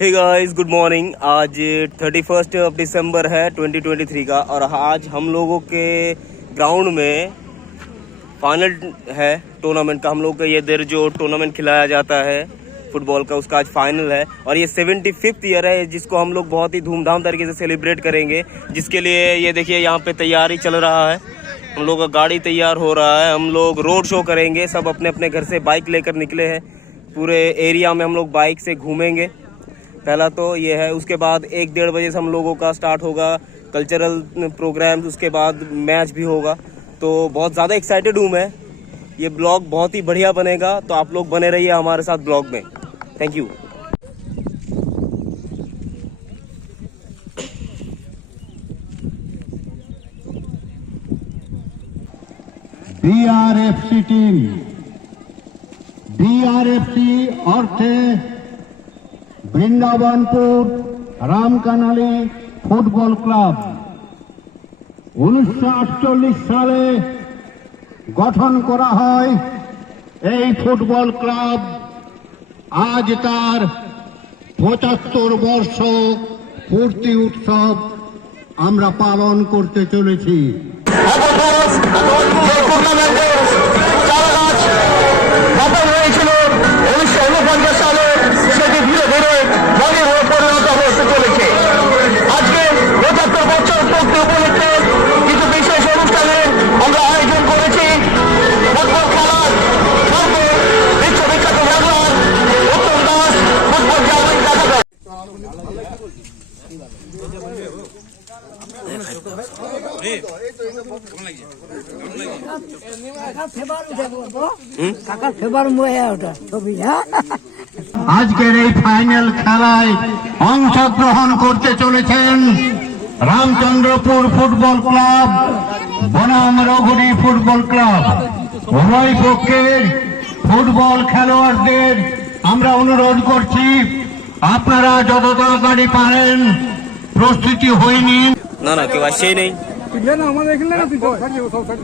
Hey guys, good morning. आज 31 दिसंबर है 2023 का और आज हम लोगों के ग्राउंड में फाइनल है टूर्नामेंट का। हम लोग का ये देर जो टूर्नामेंट खिलाया जाता है फुटबॉल का, उसका आज फाइनल है और ये 75th ईयर है जिसको हम लोग बहुत ही धूमधाम तरीके से सेलिब्रेट करेंगे। जिसके लिए ये देखिए यहाँ पे तैयारी चल रहा है, हम लोग का गाड़ी तैयार हो रहा है। हम लोग रोड शो करेंगे, सब अपने अपने घर से बाइक लेकर निकले हैं। पूरे एरिया में हम लोग बाइक से घूमेंगे। पहला तो ये है, उसके बाद 1-1:30 बजे से हम लोगों का स्टार्ट होगा कल्चरल प्रोग्राम्स, उसके बाद मैच भी होगा। तो बहुत ज़्यादा एक्साइटेड हूँ मैं। ये ब्लॉग बहुत ही बढ़िया बनेगा, तो आप लोग बने रहिए हमारे साथ ब्लॉग में। Thank you. BRFC team, BRFC অর্থে বৃন্দাবনপুর রামকানালী ফুটবল ক্লাব 1948 সালে গঠন করা হয়। এই ফুটবল ক্লাব আজ তার 75 বর্ষ পূর্তি উৎসব আমরা পালন করতে চলেছি। হয়েছিল 1949 সালে, সেটি ধীরে ধীরে মনের পরিণত হতে চলেছে। আজকে 75 বছর পূর্তি উপলক্ষে কিছু বিশেষ অনুষ্ঠানে আমরা আয়োজন করেছি। ফুটবল খেলার সঙ্গে বিশ্ববিখ্যাত খেলোয়াড় উত্তম দাস ফুটবল গ্রামীণ দেখা আজকের এই ফাইনাল খেলায় অংশগ্রহণ করতে চলেছেন রামচন্দ্রপুর ফুটবল ক্লাব, বনাম রঘুরি ফুটবল ক্লাব। উভয় পক্ষের ফুটবল খেলোয়াড়দের আমরা অনুরোধ করছি, আপনারা যত তাড়াতাড়ি পারেন প্রস্তুতি হয়ে নিন। না না, কেউ আসছেই নেই।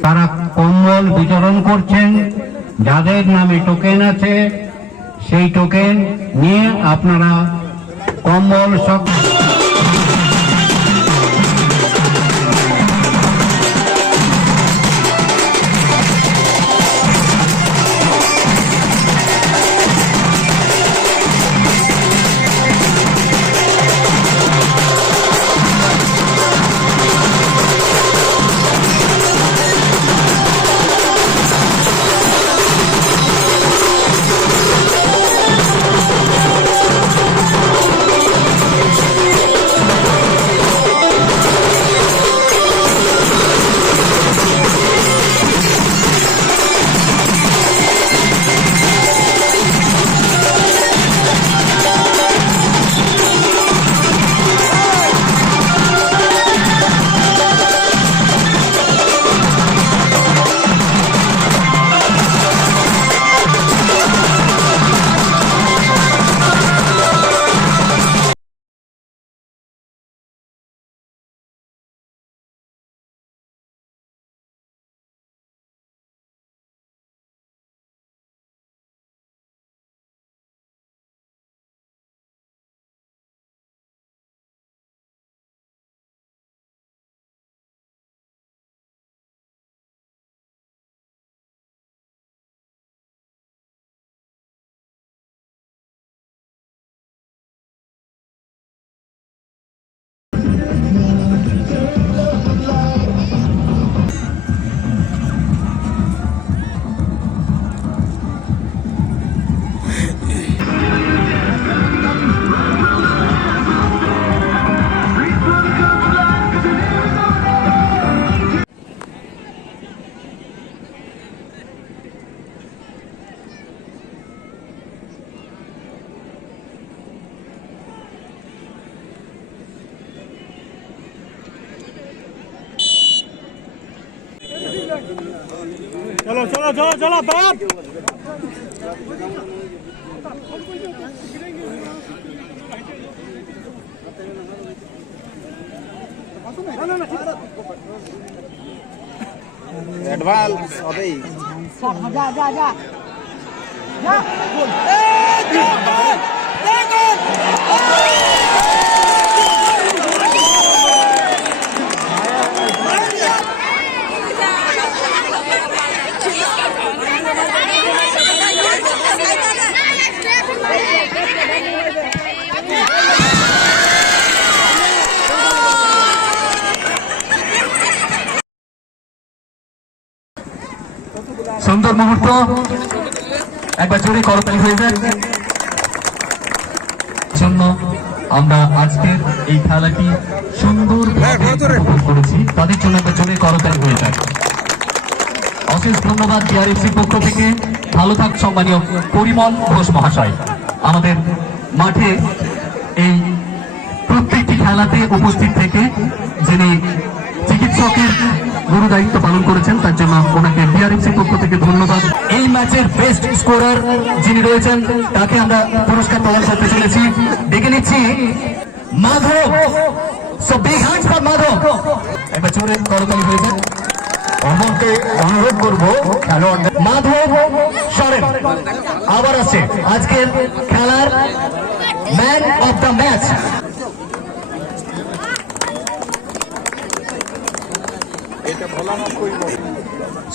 তারা কম্বল বিতরণ করছেন, যাদের নামে টোকেন আছে সেই টোকেন নিয়ে আপনারা কম্বল সব चलो चलो चलो चलो बाप एडवांस अबे जा जा जा जा সুন্দর মুহূর্ত, একবার জোরে করতালি হয়ে যাক। জন্য আমরা আজকের এই খেলাটি সুন্দর উপভোগ করেছি, তাদের জন্য একবার জোরে করতালি হয়ে যাক। অশেষ ধন্যবাদ বিআরএফসির পক্ষ থেকে। ভালো থাক সম্মানীয় পরিমল ঘোষ মহাশয়, আমাদের মাঠে এই প্রত্যেকটি খেলাতে উপস্থিত থেকে যিনি চিকিৎসকের গুরু দায়িত্ব পালন করেছেন, তার জন্য ওনাকে বিআরএফসির পক্ষ থেকে ধন্যবাদ। এই ম্যাচের বেস্ট স্কোরার যিনি রয়েছেন তাকে আমরা পুরস্কার প্রদান করতে চলেছি। ডেকে নিচ্ছি Madhab. So big hands for Madhab. একবার জোরে করতালি হয়ে যাক। অমরকে অনুরোধ করবো খেলোয়াড় মাধব সরেন আবার আছে আজকের খেলার ম্যান অফ দ্য ম্যাচ।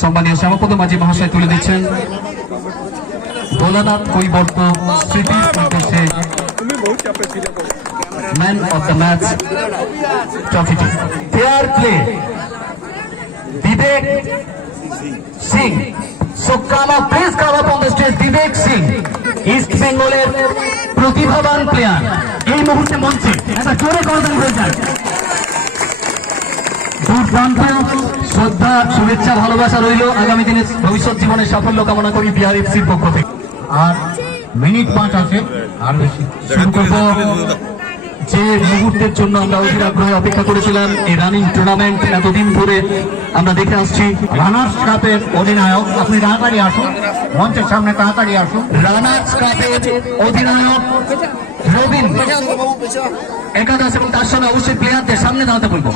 সম্মানীয় শ্যামাপদ মাঝি মহাশয় তুলে দিচ্ছেন ভোলানাথ কৈবর্ত স্মৃতির উদ্দেশ্যে ম্যান অফ দ্য ম্যাচ ট্রফিটি। Fair play Vivek Singh. So come up, please come up on the stage, Vivek Singh, East বেঙ্গলের প্রতিভাবান প্লেয়ার এই মুহূর্তে মঞ্চে। একটা জোরে করতালি হয়ে যায়। দুর্দান্ত শ্রদ্ধা, শুভেচ্ছা, ভালোবাসা রইল। আগামী দিনে ভবিষ্যৎ জীবনের সাফল্য কামনা করি বিআরএফসির পক্ষ থেকে। আর মিনিট 5 আছে, আর বেশি শুরু করব। যে মুহূর্তের জন্য আমরা অধীর আগ্রহে অপেক্ষা করেছিলাম, এই রানিং টুর্নামেন্ট এতদিন ধরে আমরা দেখে আসছি। রানার্স কাপের অধিনায়ক, আপনি তাড়াতাড়ি আসুন, মঞ্চের সামনে তাড়াতাড়ি আসুন। রানার্স কাপের অধিনায়ক রবিন একাদশ এবং তার সঙ্গে অবশ্যই প্লেয়ারদের সামনে দাঁড়াতে বলবো।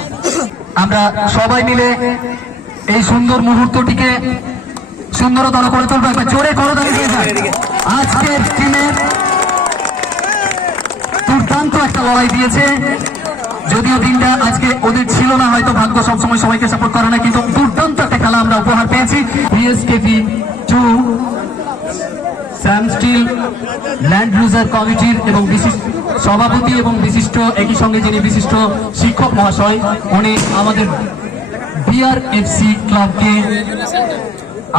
আমরা সবাই মিলে এই সুন্দর মুহূর্তটিকে সুন্দরতর করে তুলবো। একবার জোরে করতালি হয়ে যায়। আজকের টিমের দুর্দান্ত একটা লড়াই দিয়েছে, যদিও দিনটা আজকে ওদের ছিল না, হয়তো ভাগ্য সবসময় সবাইকে সাপোর্ট করে না, কিন্তু দুর্দান্ত একটা খেলা আমরা উপহার পেয়েছি। বিএসকেপি 2 স্যাম স্টিল ল্যান্ড ইউজার কমিটির এবং বিশিষ্ট সভাপতি এবং বিশিষ্ট একই সঙ্গে যিনি বিশিষ্ট শিক্ষক মহাশয়, উনি আমাদের বিআরএফসি ক্লাবকে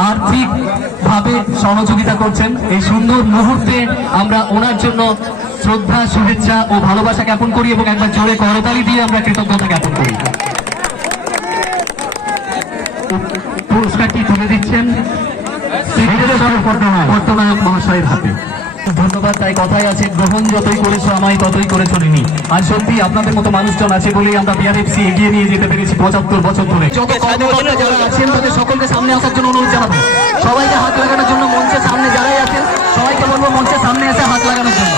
আর্থিক ভাবে সহযোগিতা করছেন। এই সুন্দর মুহূর্তে আমরা ওনার জন্য শ্রদ্ধা, শুভেচ্ছা ও ভালোবাসা জ্ঞাপন করি এবং একবার জোরে করতালি দিয়ে আমরা কৃতজ্ঞতা জ্ঞাপন করি। পুরস্কারটি তুলে দিচ্ছেন পট্টনায়ক মহাশয়ের হাতে। ধন্যবাদ। তাই কথাই আছে, গ্রহণ যতই করেছো আমায় ততই করে চলিনি। আর সত্যি আপনাদের মতো মানুষজন আছে বলেই আমরা বিআরএফসি এগিয়ে নিয়ে যেতে পেরেছি 75 বছর ধরে। যত কর্মকর্তা যারা আছেন তাদের সকলকে সামনে আসার জন্য অনুরোধ জানাবো। সবাইকে হাত লাগানোর জন্য মঞ্চের সামনে যারাই আছেন সবাইকে বলবো মঞ্চের সামনে এসে হাত লাগানোর জন্য।